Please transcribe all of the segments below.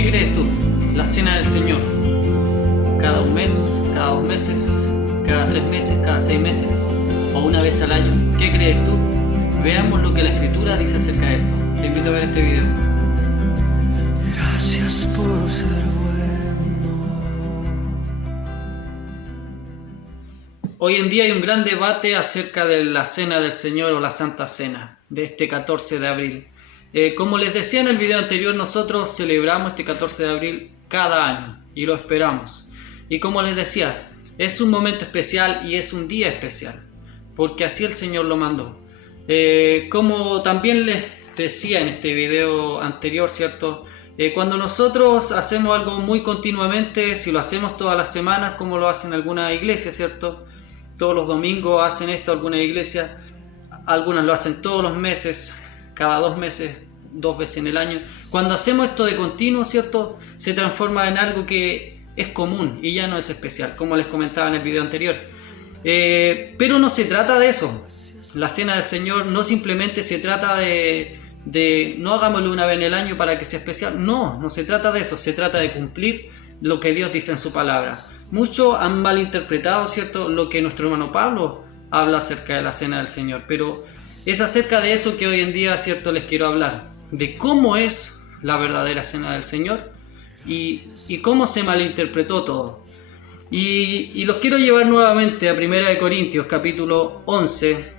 ¿Qué crees tú? La cena del Señor. ¿Cada un mes? ¿Cada 2 meses? ¿Cada 3 meses? ¿Cada 6 meses? ¿O una vez al año? ¿Qué crees tú? Veamos lo que la Escritura dice acerca de esto. Te invito a ver este video. Gracias por ser bueno. Hoy en día hay un gran debate acerca de la Cena del Señor o la Santa Cena de este 14 de abril. Como les decía en el video anterior, nosotros celebramos este 14 de abril cada año y lo esperamos. Y como les decía, es un momento especial y es un día especial, porque así el Señor lo mandó. Como también les decía en este video anterior, ¿cierto? Cuando nosotros hacemos algo muy continuamente, si lo hacemos todas las semanas, como lo hacen algunas iglesias, ¿cierto? Todos los domingos hacen esto algunas iglesias, algunas lo hacen todos los meses, cada 2 meses, 2 veces en el año. Cuando hacemos esto de continuo, ¿cierto? Se transforma en algo que es común y ya no es especial, como les comentaba en el video anterior. Pero no se trata de eso. La Cena del Señor no simplemente se trata de no hagámoslo una vez en el año para que sea especial. No se trata de eso. Se trata de cumplir lo que Dios dice en su palabra. Muchos han malinterpretado, ¿cierto?, lo que nuestro hermano Pablo habla acerca de la Cena del Señor. Pero es acerca de eso que hoy en día, ¿cierto?, les quiero hablar. De cómo es la verdadera Cena del Señor y cómo se malinterpretó todo. Y los quiero llevar nuevamente a 1 Corintios capítulo 11.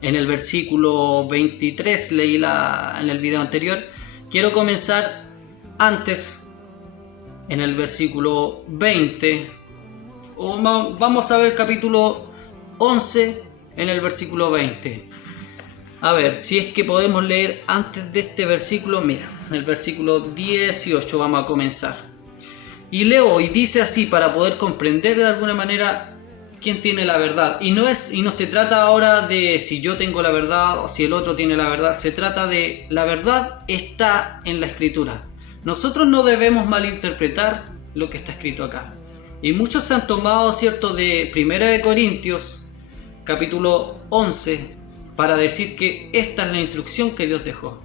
En el versículo 23 leí en el video anterior. Quiero comenzar antes, en el versículo 20. Vamos a ver capítulo 11 en el versículo 20. A ver, si es que podemos leer antes de este versículo. Mira, en el versículo 18 vamos a comenzar. Y leo y dice así para poder comprender de alguna manera quién tiene la verdad. Y no se trata ahora de si yo tengo la verdad o si el otro tiene la verdad. Se trata de la verdad está en la Escritura. Nosotros no debemos malinterpretar lo que está escrito acá. Y muchos se han tomado, ¿cierto?, de 1 Corintios capítulo 11 para decir que esta es la instrucción que Dios dejó.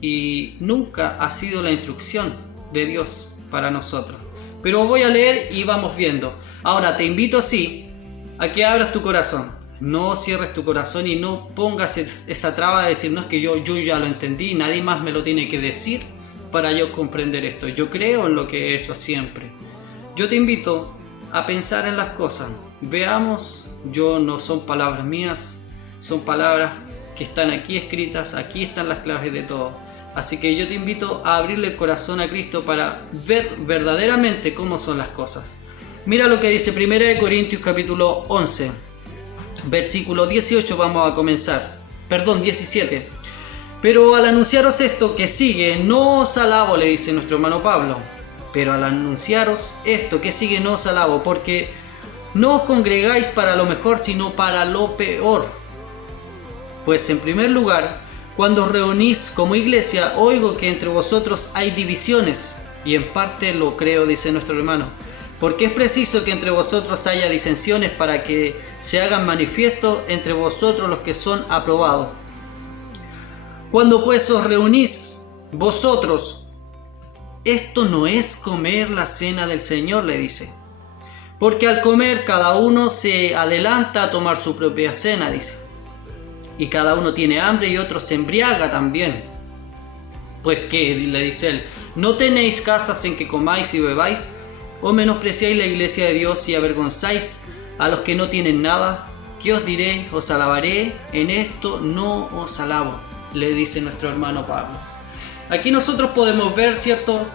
Y nunca ha sido la instrucción de Dios para nosotros. Pero voy a leer y vamos viendo. Ahora te invito así a que abras tu corazón. No cierres tu corazón y no pongas esa traba de decir, no, es que yo ya lo entendí, nadie más me lo tiene que decir para yo comprender esto. Yo creo en lo que he hecho siempre. Yo te invito a pensar en las cosas. Veamos, no son palabras mías, son palabras que están aquí escritas, aquí están las claves de todo. Así que yo te invito a abrirle el corazón a Cristo para ver verdaderamente cómo son las cosas. Mira lo que dice 1 Corintios capítulo 11, versículo 18 vamos a comenzar. 17. Pero al anunciaros esto que sigue, no os alabo, le dice nuestro hermano Pablo. Pero al anunciaros esto que sigue, no os alabo, porque no os congregáis para lo mejor, sino para lo peor. Pues en primer lugar, cuando os reunís como iglesia, oigo que entre vosotros hay divisiones, y en parte lo creo, dice nuestro hermano, porque es preciso que entre vosotros haya disensiones para que se hagan manifiesto entre vosotros los que son aprobados. Cuando pues os reunís vosotros, esto no es comer la cena del Señor, le dice, porque al comer cada uno se adelanta a tomar su propia cena, dice. Y cada uno tiene hambre y otro se embriaga también. Pues ¿qué?, le dice él, ¿no tenéis casas en que comáis y bebáis? ¿O menospreciáis la iglesia de Dios y avergonzáis a los que no tienen nada? ¿Qué os diré? ¿Os alabaré? En esto no os alabo, le dice nuestro hermano Pablo. Aquí nosotros podemos ver, ¿cierto?,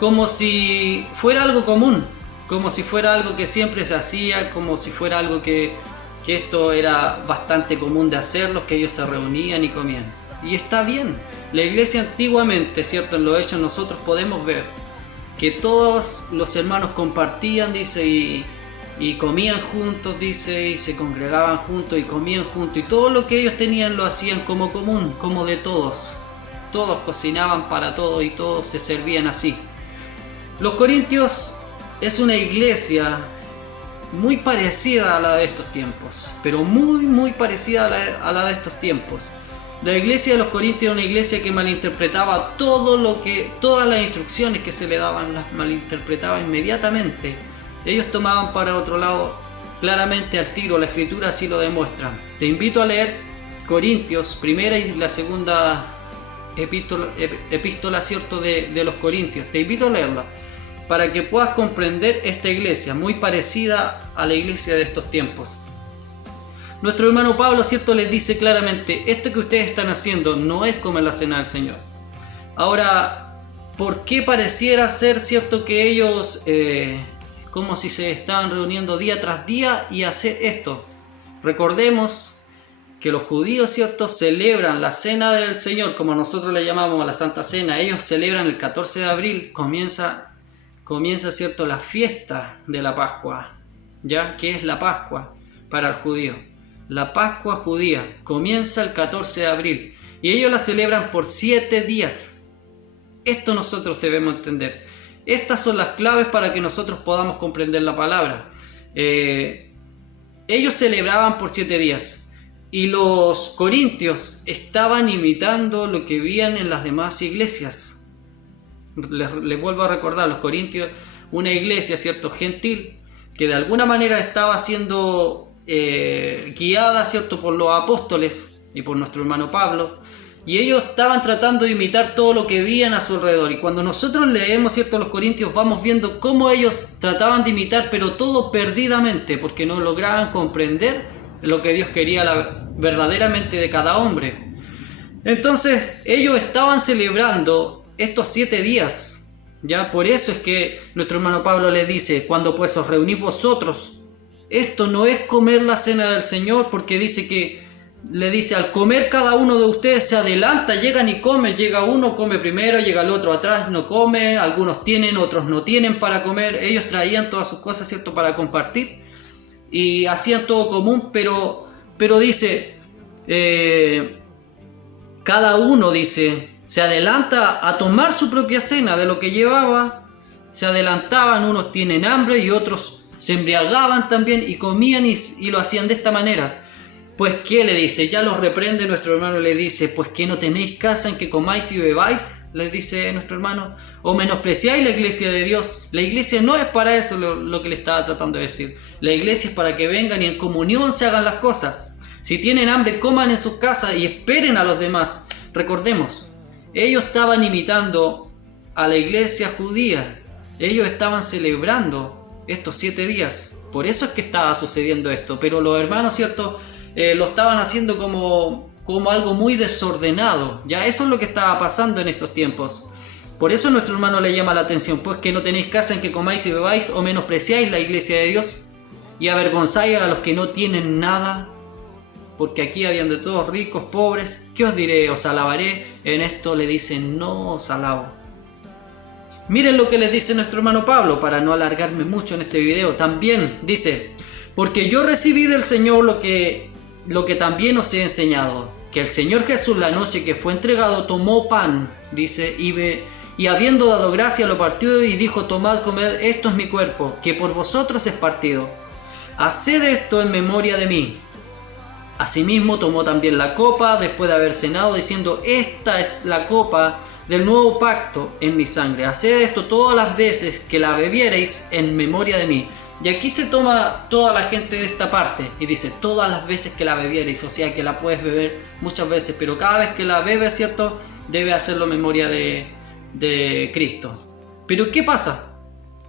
como si fuera algo común, como si fuera algo que siempre se hacía, como si fuera algo que esto era bastante común de hacerlo, que ellos se reunían y comían. Y está bien. La iglesia antiguamente, ¿cierto?, en los hechos nosotros podemos ver que todos los hermanos compartían, dice, y comían juntos, dice, y se congregaban juntos y comían juntos. Y todo lo que ellos tenían lo hacían como común, como de todos. Todos cocinaban para todos y todos se servían así. Los Corintios es una iglesia muy parecida a la de estos tiempos, pero muy parecida a la de estos tiempos. La iglesia de los Corintios era una iglesia que malinterpretaba todas las instrucciones que se le daban, las malinterpretaba inmediatamente. Ellos tomaban para otro lado claramente al tiro, la escritura así lo demuestra. Te invito a leer Corintios, primera y la segunda epístola, ¿cierto?, de los Corintios. Te invito a leerla para que puedas comprender esta iglesia, muy parecida a la iglesia de estos tiempos. Nuestro hermano Pablo, ¿cierto?, les dice claramente, esto que ustedes están haciendo no es comer la cena del Señor. Ahora, ¿por qué pareciera ser, ¿cierto?, que ellos como si se estaban reuniendo día tras día y hacer esto? Recordemos que los judíos, ¿cierto?, celebran la cena del Señor, como nosotros le llamamos a la Santa Cena. Ellos celebran el 14 de abril, comienza, ¿cierto?, la fiesta de la Pascua, ¿ya? ¿Qué es la Pascua para el judío? La Pascua judía comienza el 14 de abril y ellos la celebran por 7 días. Esto nosotros debemos entender. Estas son las claves para que nosotros podamos comprender la palabra. Ellos celebraban por 7 días y los corintios estaban imitando lo que veían en las demás iglesias. Les vuelvo a recordar, los corintios, una iglesia, ¿cierto?, gentil, que de alguna manera estaba siendo guiada, ¿cierto?, por los apóstoles y por nuestro hermano Pablo, y ellos estaban tratando de imitar todo lo que veían a su alrededor. Y cuando nosotros leemos, ¿cierto?, los Corintios, vamos viendo cómo ellos trataban de imitar, pero todo perdidamente, porque no lograban comprender lo que Dios quería verdaderamente de cada hombre. Entonces ellos estaban celebrando estos 7 días, ¿ya? Por eso es que nuestro hermano Pablo les dice, cuando pues os reunís vosotros, esto no es comer la cena del Señor, porque le dice, al comer cada uno de ustedes se adelanta, llegan y comen, llega uno, come primero, llega el otro atrás, no come, algunos tienen, otros no tienen para comer. Ellos traían todas sus cosas, ¿cierto?, para compartir y hacían todo común, pero dice, cada uno, dice, se adelanta a tomar su propia cena de lo que llevaba, se adelantaban, unos tienen hambre y otros se embriagaban también y comían y lo hacían de esta manera. Pues ¿qué le dice? Ya los reprende nuestro hermano, le dice, pues ¿qué no tenéis casa en que comáis y bebáis? Les dice nuestro hermano, o menospreciáis la iglesia de Dios. La iglesia no es para eso lo que le estaba tratando de decir. La iglesia es para que vengan y en comunión se hagan las cosas. Si tienen hambre, coman en sus casas y esperen a los demás. Recordemos, ellos estaban imitando a la iglesia judía. Ellos estaban celebrando estos 7 días. Por eso es que estaba sucediendo esto. Pero los hermanos, ¿cierto?, lo estaban haciendo como algo muy desordenado. Ya eso es lo que estaba pasando en estos tiempos. Por eso nuestro hermano le llama la atención, pues que no tenéis casa en que comáis y bebáis, o menospreciáis la iglesia de Dios y avergonzáis a los que no tienen nada, porque aquí habían de todos, ricos, pobres. ¿Qué os diré? Os alabaré. En esto le dicen, no os alabo. Miren lo que les dice nuestro hermano Pablo, para no alargarme mucho en este video. También dice, porque yo recibí del Señor lo que también os he enseñado, que el Señor Jesús, la noche que fue entregado, tomó pan, dice, y habiendo dado gracia lo partió y dijo, tomad, comed, esto es mi cuerpo, que por vosotros es partido. Haced esto en memoria de mí. Asimismo tomó también la copa después de haber cenado, diciendo, esta es la copa del nuevo pacto en mi sangre. Haced esto todas las veces que la bebiereis en memoria de mí. Y aquí se toma toda la gente de esta parte y dice, todas las veces que la bebiereis, o sea que la puedes beber muchas veces, pero cada vez que la bebes, ¿cierto?, debe hacerlo en memoria de Cristo. Pero ¿qué pasa?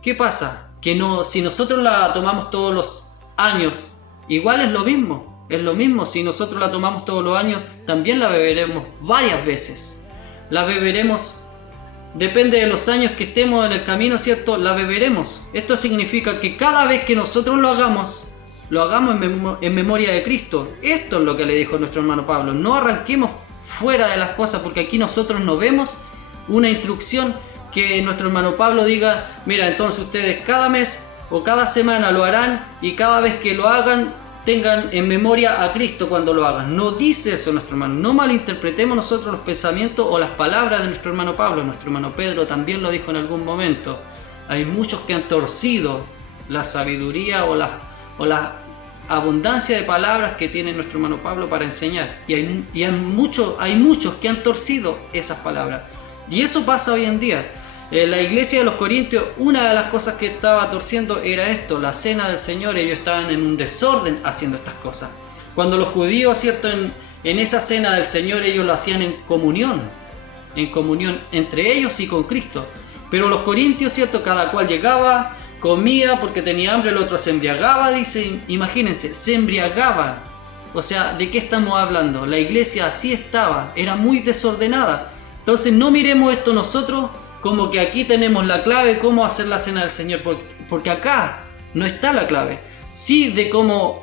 ¿Qué pasa? Que no, si nosotros la tomamos todos los años, igual es lo mismo, si nosotros la tomamos todos los años, también la beberemos varias veces. La beberemos, depende de los años que estemos en el camino, ¿cierto? La beberemos. Esto significa que cada vez que nosotros lo hagamos en memoria de Cristo. Esto es lo que le dijo nuestro hermano Pablo. No arranquemos fuera de las cosas, porque aquí nosotros no vemos una instrucción que nuestro hermano Pablo diga, mira, entonces ustedes cada mes o cada semana lo harán y cada vez que lo hagan tengan en memoria a Cristo cuando lo hagan. No dice eso nuestro hermano. No malinterpretemos nosotros los pensamientos o las palabras de nuestro hermano Pablo. Nuestro hermano Pedro también lo dijo en algún momento. Hay muchos que han torcido la sabiduría o las abundancia de palabras que tiene nuestro hermano Pablo para enseñar. Y hay muchos que han torcido esas palabras. Y eso pasa hoy en día. En la iglesia de los Corintios, una de las cosas que estaba torciendo era esto, la cena del Señor. Ellos estaban en un desorden haciendo estas cosas. Cuando los judíos, ¿cierto? En esa cena del Señor ellos lo hacían en comunión entre ellos y con Cristo. Pero los corintios, ¿cierto? Cada cual llegaba, comía porque tenía hambre, el otro se embriagaba, dice, imagínense, se embriagaba. O sea, ¿de qué estamos hablando? La iglesia así estaba, era muy desordenada. Entonces no miremos esto nosotros como que aquí tenemos la clave cómo hacer la cena del Señor, porque acá no está la clave. Sí, de cómo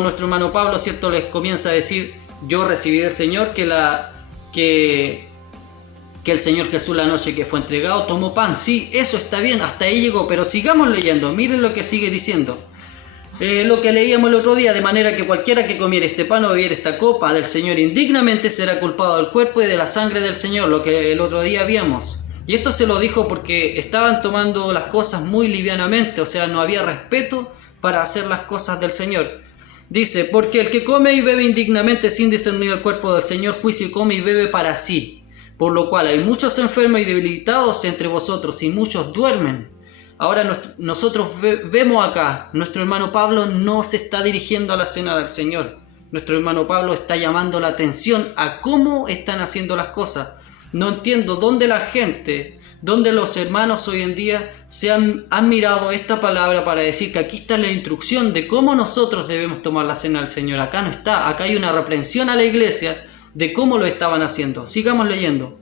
nuestro hermano Pablo, ¿cierto? Les comienza a decir, yo recibí del Señor que el Señor Jesús la noche que fue entregado tomó pan. Sí, eso está bien, hasta ahí llegó, pero sigamos leyendo, miren lo que sigue diciendo. Lo que leíamos el otro día, de manera que cualquiera que comiere este pan o bebiere esta copa del Señor indignamente será culpado del cuerpo y de la sangre del Señor, lo que el otro día vimos. Y esto se lo dijo porque estaban tomando las cosas muy livianamente, o sea, no había respeto para hacer las cosas del Señor. Dice, porque el que come y bebe indignamente sin discernir el cuerpo del Señor, juicio come y bebe para sí. Por lo cual hay muchos enfermos y debilitados entre vosotros y muchos duermen. Ahora nosotros vemos acá, nuestro hermano Pablo no se está dirigiendo a la cena del Señor. Nuestro hermano Pablo está llamando la atención a cómo están haciendo las cosas. No entiendo dónde la gente, dónde los hermanos hoy en día han mirado esta palabra para decir que aquí está la instrucción de cómo nosotros debemos tomar la cena del Señor. Acá no está, acá hay una reprensión a la iglesia de cómo lo estaban haciendo. Sigamos leyendo.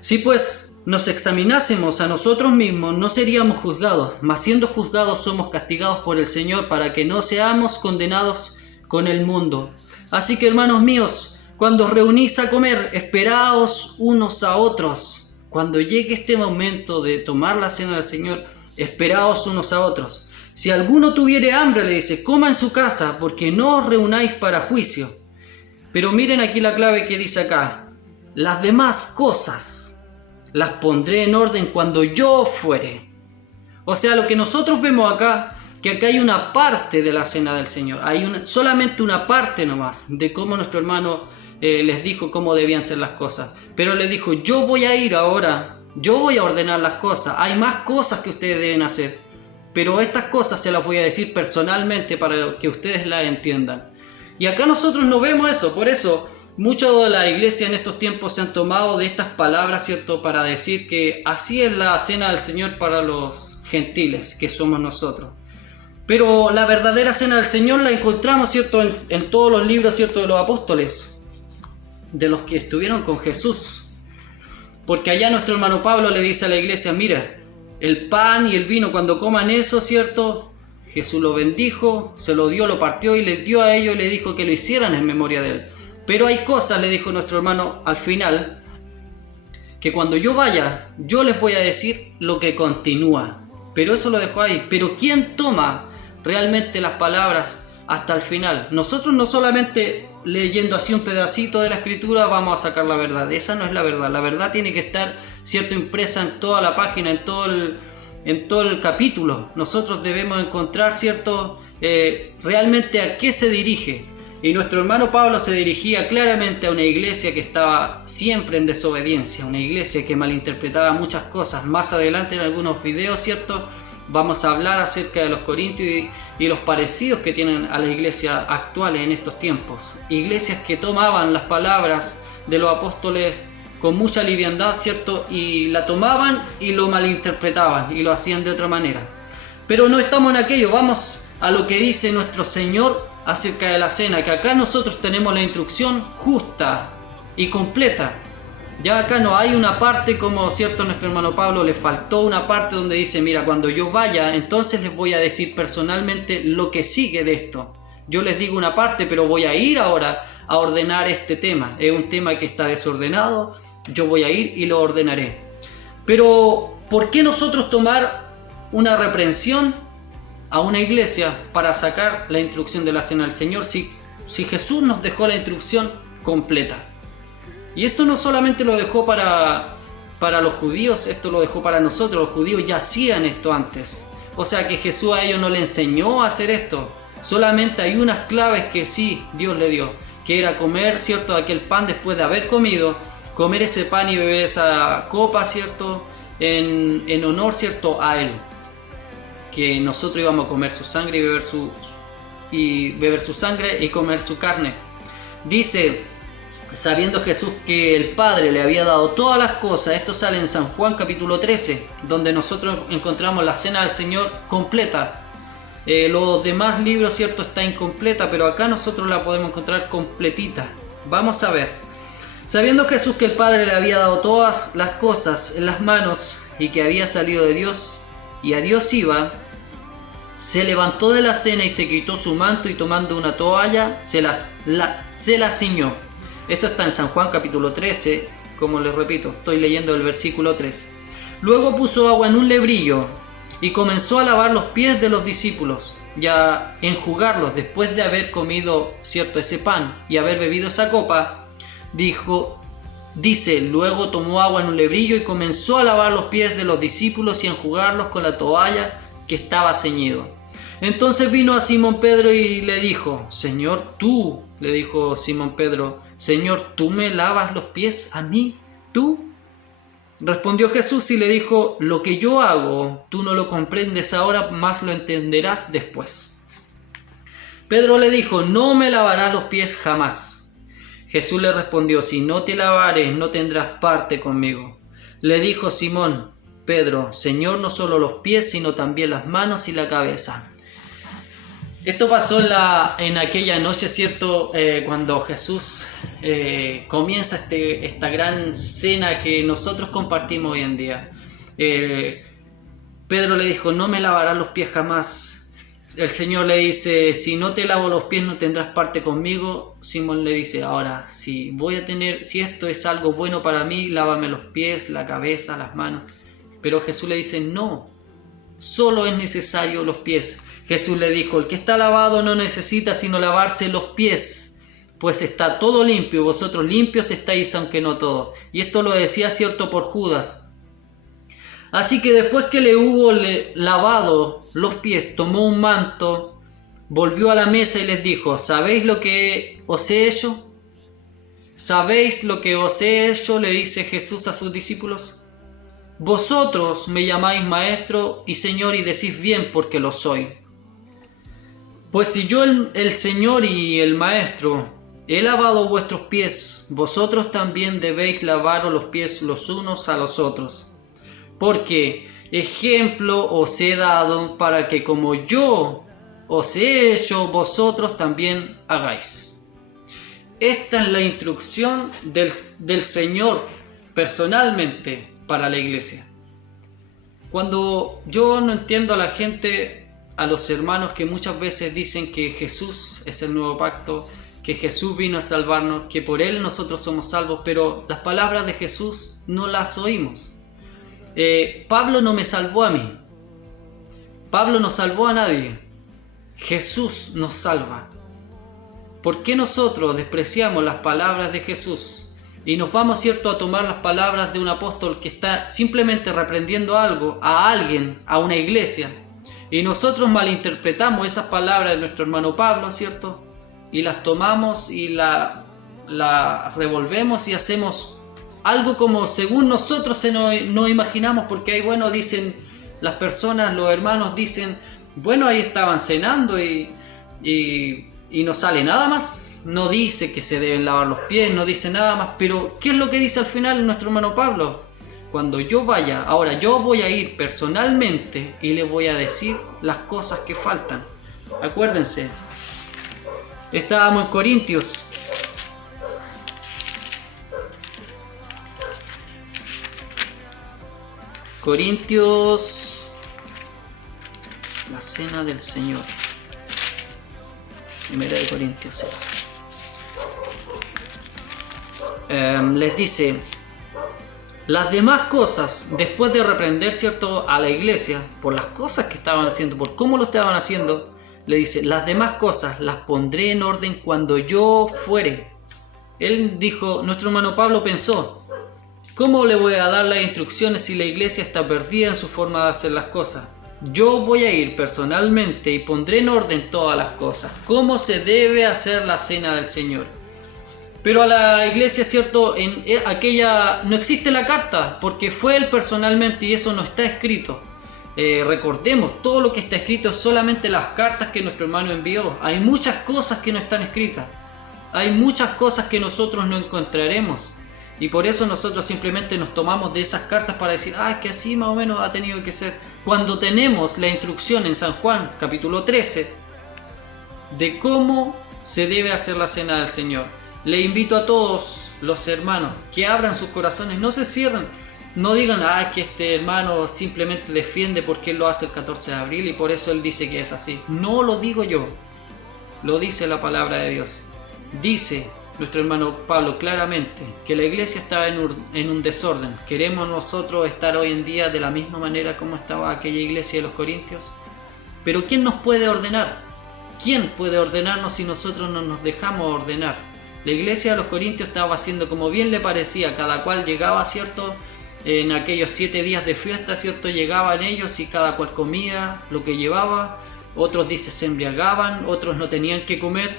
Si pues nos examinásemos a nosotros mismos, no seríamos juzgados, mas siendo juzgados somos castigados por el Señor para que no seamos condenados con el mundo. Así que, hermanos míos, cuando os reunís a comer, esperaos unos a otros. Cuando llegue este momento de tomar la cena del Señor, esperaos unos a otros. Si alguno tuviere hambre, le dice, coma en su casa, porque no os reunáis para juicio. Pero miren aquí la clave que dice acá. Las demás cosas las pondré en orden cuando yo fuere. O sea, lo que nosotros vemos acá, que acá hay una parte de la cena del Señor. Hay solamente una parte nomás de cómo nuestro hermano les dijo cómo debían ser las cosas. Pero les dijo, yo voy a ir ahora, yo voy a ordenar las cosas. Hay más cosas que ustedes deben hacer. Pero estas cosas se las voy a decir personalmente para que ustedes las entiendan. Y acá nosotros no vemos eso, por eso muchos de la iglesia en estos tiempos se han tomado de estas palabras, ¿cierto? Para decir que así es la cena del Señor para los gentiles, que somos nosotros. Pero la verdadera cena del Señor la encontramos, ¿cierto? En todos los libros, ¿cierto? De los apóstoles, de los que estuvieron con Jesús. Porque allá nuestro hermano Pablo le dice a la iglesia, mira, el pan y el vino, cuando coman eso, ¿cierto? Jesús lo bendijo, se lo dio, lo partió y les dio a ellos y le dijo que lo hicieran en memoria de él. Pero hay cosas, le dijo nuestro hermano al final, que cuando yo vaya, yo les voy a decir lo que continúa. Pero eso lo dejó ahí. Pero ¿quién toma realmente las palabras hasta el final? Nosotros no solamente leyendo así un pedacito de la escritura vamos a sacar la verdad. Esa no es la verdad. La verdad tiene que estar, ¿cierto?, impresa en toda la página, en todo el capítulo. Nosotros debemos encontrar, ¿cierto?, realmente a qué se dirige. Y nuestro hermano Pablo se dirigía claramente a una iglesia que estaba siempre en desobediencia, una iglesia que malinterpretaba muchas cosas. Más adelante en algunos videos, ¿cierto?, vamos a hablar acerca de los corintios y los parecidos que tienen a la iglesia actuales en estos tiempos. Iglesias que tomaban las palabras de los apóstoles con mucha liviandad, ¿cierto?, y la tomaban y lo malinterpretaban y lo hacían de otra manera. Pero no estamos en aquello, vamos a lo que dice nuestro Señor acerca de la cena, que acá nosotros tenemos la instrucción justa y completa. Ya acá no hay una parte como, ¿cierto?, nuestro hermano Pablo le faltó una parte donde dice, mira, cuando yo vaya, entonces les voy a decir personalmente lo que sigue de esto. Yo les digo una parte, pero voy a ir ahora a ordenar este tema. Es un tema que está desordenado, yo voy a ir y lo ordenaré. Pero, ¿por qué nosotros tomar una reprensión a una iglesia para sacar la instrucción de la cena del Señor si Jesús nos dejó la instrucción completa? Y esto no solamente lo dejó para los judíos, esto lo dejó para nosotros. Los judíos ya hacían esto antes. O sea que Jesús a ellos no le enseñó a hacer esto. Solamente hay unas claves que sí Dios le dio, que era comer, ¿cierto?, aquel pan después de haber comido, comer ese pan y beber esa copa, ¿cierto?, en honor, ¿cierto?, a Él. Que nosotros íbamos a comer su sangre y beber su sangre y comer su carne. Dice, sabiendo Jesús que el Padre le había dado todas las cosas, esto sale en San Juan capítulo 13, donde nosotros encontramos la cena del Señor completa. Los demás libros, ¿cierto?, está incompleta, pero acá nosotros la podemos encontrar completita. Vamos a ver. Sabiendo Jesús que el Padre le había dado todas las cosas en las manos y que había salido de Dios y a Dios iba, se levantó de la cena y se quitó su manto y tomando una toalla se la ciñó. Esto está en San Juan capítulo 13, como les repito, estoy leyendo el versículo 3. Luego puso agua en un lebrillo y comenzó a lavar los pies de los discípulos y a enjugarlos después de haber comido, ¿cierto?, ese pan y haber bebido esa copa. Dice, luego tomó agua en un lebrillo y comenzó a lavar los pies de los discípulos y a enjugarlos con la toalla que estaba ceñido. Entonces vino a Simón Pedro y le dijo, Señor, tú, le dijo Simón Pedro, Señor, ¿tú me lavas los pies a mí? ¿Tú? Respondió Jesús y le dijo, lo que yo hago, tú no lo comprendes ahora, mas lo entenderás después. Pedro le dijo, no me lavarás los pies jamás. Jesús le respondió, si no te lavares, no tendrás parte conmigo. Le dijo Simón Pedro, Señor, no solo los pies, sino también las manos y la cabeza. Esto pasó en aquella noche, ¿cierto? Cuando Jesús comienza esta gran cena que nosotros compartimos hoy en día. Pedro le dijo, no me lavarás los pies jamás. El Señor le dice, si no te lavo los pies no tendrás parte conmigo. Simón le dice, ahora, si esto es algo bueno para mí, lávame los pies, la cabeza, las manos. Pero Jesús le dice, no, solo es necesario los pies. Jesús le dijo, el que está lavado no necesita sino lavarse los pies, pues está todo limpio, vosotros limpios estáis aunque no todos. Y esto lo decía, cierto, por Judas. Así que después que le hubo lavado los pies, tomó un manto, volvió a la mesa y les dijo, ¿sabéis lo que os he hecho? ¿Sabéis lo que os he hecho? Le dice Jesús a sus discípulos. Vosotros me llamáis maestro y señor y decís bien porque lo soy. Pues si yo el Señor y el Maestro he lavado vuestros pies, vosotros también debéis lavaros los pies los unos a los otros. Porque ejemplo os he dado para que como yo os he hecho, vosotros también hagáis. Esta es la instrucción del Señor personalmente para la iglesia. Cuando yo no entiendo a la gente, a los hermanos que muchas veces dicen que Jesús es el nuevo pacto, que Jesús vino a salvarnos, que por Él nosotros somos salvos, pero las palabras de Jesús no las oímos. Pablo no me salvó a mí. Pablo no salvó a nadie. Jesús nos salva. ¿Por qué nosotros despreciamos las palabras de Jesús y nos vamos, cierto, a tomar las palabras de un apóstol que está simplemente reprendiendo algo a alguien, a una iglesia? Y nosotros malinterpretamos esas palabras de nuestro hermano Pablo, ¿cierto? Y las tomamos y la revolvemos y hacemos algo como según nosotros nos imaginamos, porque ahí, bueno, dicen las personas, los hermanos dicen, bueno, ahí estaban cenando y no sale nada más, no dice que se deben lavar los pies, no dice nada más, pero ¿qué es lo que dice al final nuestro hermano Pablo? Cuando yo vaya, ahora yo voy a ir personalmente y les voy a decir las cosas que faltan. Acuérdense, estábamos en Corintios. La cena del Señor. Primera de Corintios. Les dice, las demás cosas, después de reprender, ¿cierto?, a la iglesia por las cosas que estaban haciendo, por cómo lo estaban haciendo, le dice, las demás cosas las pondré en orden cuando yo fuere. Él dijo, nuestro hermano Pablo pensó, ¿cómo le voy a dar las instrucciones si la iglesia está perdida en su forma de hacer las cosas? yo voy a ir personalmente y pondré en orden todas las cosas, cómo se debe hacer la cena del Señor. Pero a la iglesia, ¿cierto? En aquella no existe la carta, porque fue él personalmente y eso no está escrito. Recordemos, todo lo que está escrito es solamente las cartas que nuestro hermano envió. Hay muchas cosas que no están escritas. Hay muchas cosas que nosotros no encontraremos. Y por eso nosotros simplemente nos tomamos de esas cartas para decir, que así más o menos ha tenido que ser. Cuando tenemos la instrucción en San Juan, capítulo 13, de cómo se debe hacer la cena del Señor. Le invito a todos los hermanos que abran sus corazones, no se cierren. No digan, que este hermano simplemente defiende porque él lo hace el 14 de abril y por eso él dice que es así. No lo digo yo, lo dice la palabra de Dios. Dice nuestro hermano Pablo claramente que la iglesia estaba en un desorden. ¿Queremos nosotros estar hoy en día de la misma manera como estaba aquella iglesia de los Corintios? Pero ¿quién nos puede ordenar? ¿Quién puede ordenarnos si nosotros no nos dejamos ordenar? La iglesia de los Corintios estaba haciendo como bien le parecía, cada cual llegaba, ¿cierto? En aquellos 7 días de fiesta, ¿cierto? Llegaban ellos y cada cual comía lo que llevaba. Otros, dice, se embriagaban, otros no tenían que comer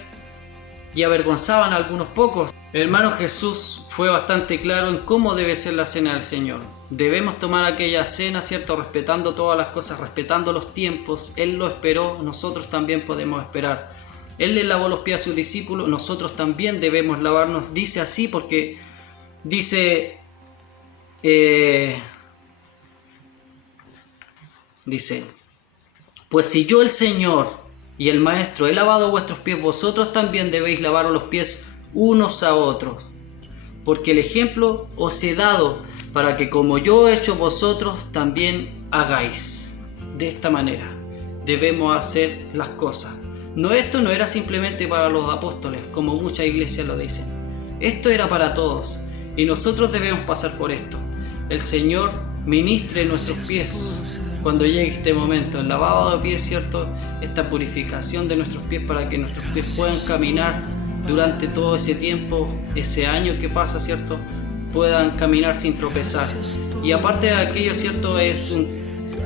y avergonzaban a algunos pocos. El hermano Jesús fue bastante claro en cómo debe ser la cena del Señor. Debemos tomar aquella cena, ¿cierto? Respetando todas las cosas, respetando los tiempos. Él lo esperó, nosotros también podemos esperar. Él le lavó los pies a sus discípulos, nosotros también debemos lavarnos. Dice así porque dice... dice, pues si yo el Señor y el Maestro he lavado vuestros pies, vosotros también debéis lavaros los pies unos a otros, porque el ejemplo os he dado para que como yo he hecho vosotros también hagáis. De esta manera debemos hacer las cosas. Esto no era simplemente para los apóstoles, como muchas iglesias lo dicen. Esto era para todos y nosotros debemos pasar por esto. El Señor ministre nuestros pies cuando llegue este momento, el lavado de pies, ¿cierto? Esta purificación de nuestros pies para que nuestros pies puedan caminar durante todo ese tiempo, ese año que pasa, ¿cierto? Puedan caminar sin tropezar. Y aparte de aquello, ¿cierto? Es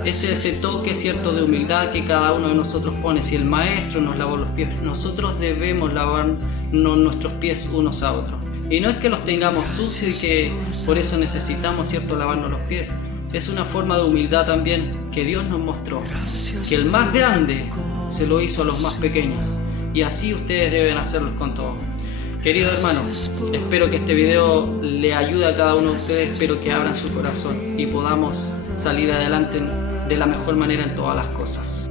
ese toque, ¿cierto? De humildad que cada uno de nosotros pone. Si el Maestro nos lavó los pies, nosotros debemos lavarnos nuestros pies unos a otros. Y no es que los tengamos sucios y que por eso necesitamos, ¿cierto?, lavarnos los pies. Es una forma de humildad también que Dios nos mostró. Que el más grande se lo hizo a los más pequeños. Y así ustedes deben hacerlo con todo. Queridos hermanos, espero que este video le ayude a cada uno de ustedes. Espero que abran su corazón y podamos salir adelante de la mejor manera en todas las cosas.